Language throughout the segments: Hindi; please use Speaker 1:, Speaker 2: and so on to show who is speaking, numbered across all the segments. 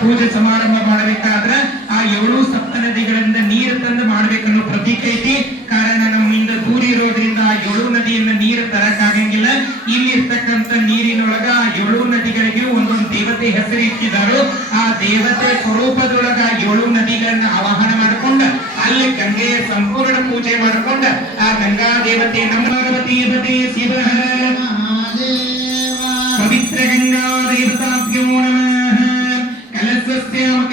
Speaker 1: ಪೂಜೆ ಸಮಾರಂಭ ಮಾಡಬೇಕಾದ್ರೆ ಆ ಏಳು ಸಪ್ತ ನದಿಗಳಿಂದ ನೀರು ತಂದು ಮಾಡಬೇಕನ್ನೋ ಪ್ರತೀಕ ಐತಿ. ಕಾರಣ ನಮ್ಮಿಂದ ದೂರ ಇರೋದ್ರಿಂದ ಆ ಏಳು ನದಿಯನ್ನ ನೀರು ತರಕ್ ಆಗಂಗಿಲ್ಲ ಇಲ್ಲಿ ಇರ್ತಕ್ಕಂಥ ನೀರಿನೊಳಗ ಆ ಏಳು ನದಿಗಳಿಗೆ ಒಂದೊಂದು ದೇವತೆ ಹೆಸರು ಇಟ್ಟಿದ್ದಾರೋ ಆ ದೇವತೆ ಸ್ವರೂಪದೊಳಗ ಆ ಏಳು ನದಿಗಳನ್ನ ಆವಾಹನ ಮಾಡಿಕೊಂಡ, ಅಲ್ಲಿ ಗಂಗೆಯ ಸಂಪೂರ್ಣ ಪೂಜೆ ಮಾಡ್ಕೊಂಡ, ಆ ಗಂಗಾ ದೇವತೆ ನಮ್ಮ ಪಾರ್ವತಿ ಪತಿ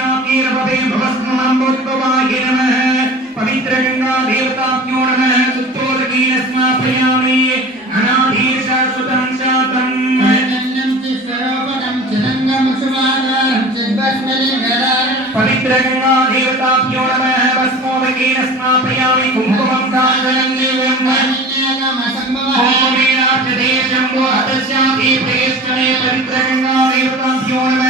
Speaker 1: भवे भवस्मम्बोद्भवाय नमः। पवित्र गंगा देवताभ्यो नमः सुतोदकीन स्मापयामि अनाधीर शाश्वतं शातं पवित्र गंगा देवताभ्यो नमः भस्मोदकीन स्मापयामि कुङ्कुमं काञ्चनं देवं
Speaker 2: कुम्भमेनार्चते
Speaker 1: शम्भो हतस्याति प्रेष्ठने पवित्रगङ्गा देवताभ्यो नमः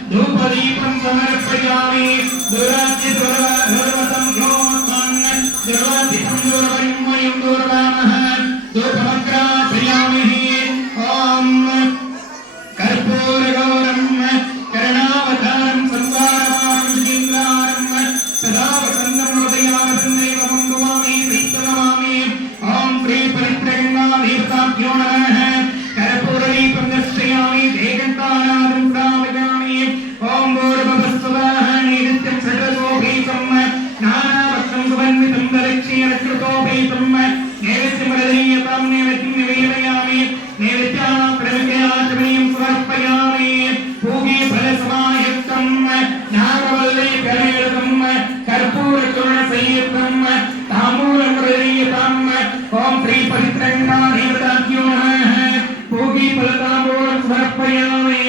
Speaker 1: दुराज्य दुर्वतं ह्योमं ോപയിത്തും നേരത്തിമരതയെ താം നേരത്തിം നിവേദയാമേ നേരത്യാനാം പ്രമികയാചമയും സമർപ്പയാമേ ഭൂമി ഫലസമായുക്തം ഞാഗവല്ലേ കലയെഴുതും കർപ്പൂരച്ചുള്ള സയ്യത്തും താമൂലം പ്രതീയതം ഓം ശ്രീ പവിത്രങ്ങളാധിപതാഖ്യോ ഭൂമി ഫലതാമൂലം സമർപ്പയാമേ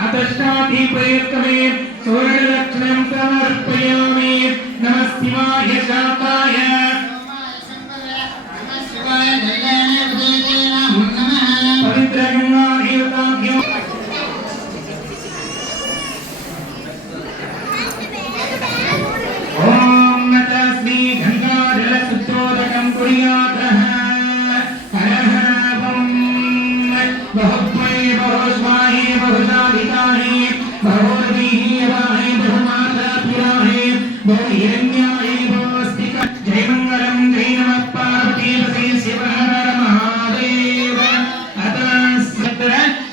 Speaker 1: അതഷ്ടാധി പ്രയുക്തമേ സൂര്യൻ शिवाय शाताय पवित्रगङ्गा देवताभ्यो ॐ। तस्मै गङ्गाजलसुत्रोदकं कुर्यातः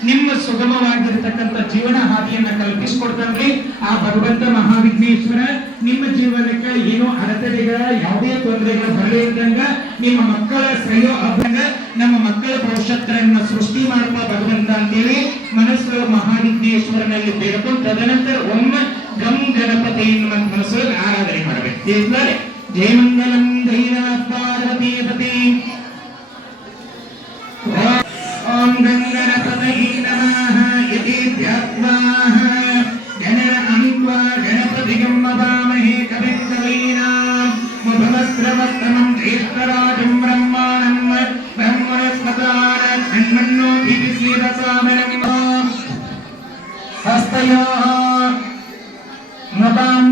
Speaker 1: ನಿಮ್ಮ ಸುಗಮವಾಗಿರ್ತಕ್ಕಂಥ ಜೀವನ ಹಾದಿಯನ್ನ ಕಲ್ಪಿಸಿಕೊಡ್ತಾನ್ರಿ ಆ ಭಗವಂತ ಮಹಾವಿಘ್ನೇಶ್ವರ ನಿಮ್ಮ ಜೀವನಕ್ಕೆ ಏನೋ ಅಡೆತಡೆಗಳ ಯಾವುದೇ ತೊಂದರೆಗಳು ಬರದೇ ಇದ್ದಂಗ ನಿಮ್ಮ ಮಕ್ಕಳ ಶ್ರೇಯೋ ಅಭಂಗ ನಮ್ಮ ಮಕ್ಕಳ ಭವಿಷ್ಯತ್ತರನ್ನ ಸೃಷ್ಟಿ ಮಾಡ್ತಾ ಭಗವಂತ ಅಂತೇಳಿ ಮನಸ್ಸು ಮಹಾವಿಘ್ನೇಶ್ವರನಲ್ಲಿ ಬೇಡ್ಕೊಂಡು ತದನಂತರ ಒಮ್ಮೆ ಗಂ ಗಣಪತಿ ಮನಸ್ಸಲ್ಲಿ ಆರಾಧನೆ ಮಾಡಬೇಕು ಇದ್ದಾರೆ ಜಯಮಂಗಲಂ ಗೈನಾಥ ಪಾರ್ವತಿ ಪತಿ ಓಂ ಗಂಗನ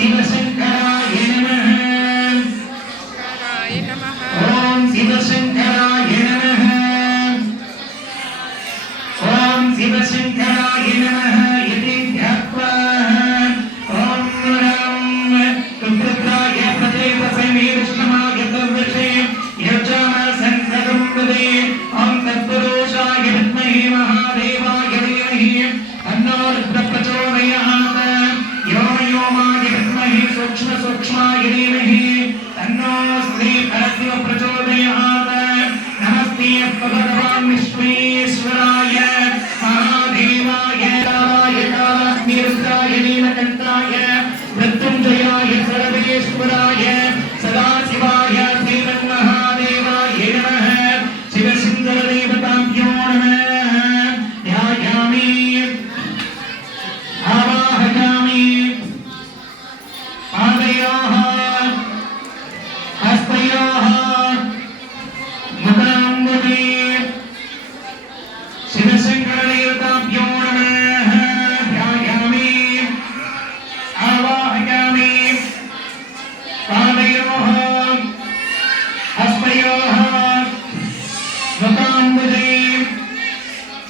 Speaker 1: Stevenson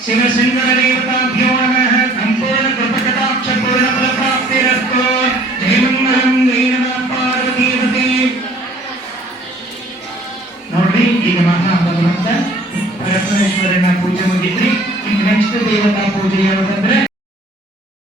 Speaker 1: शिवसिंह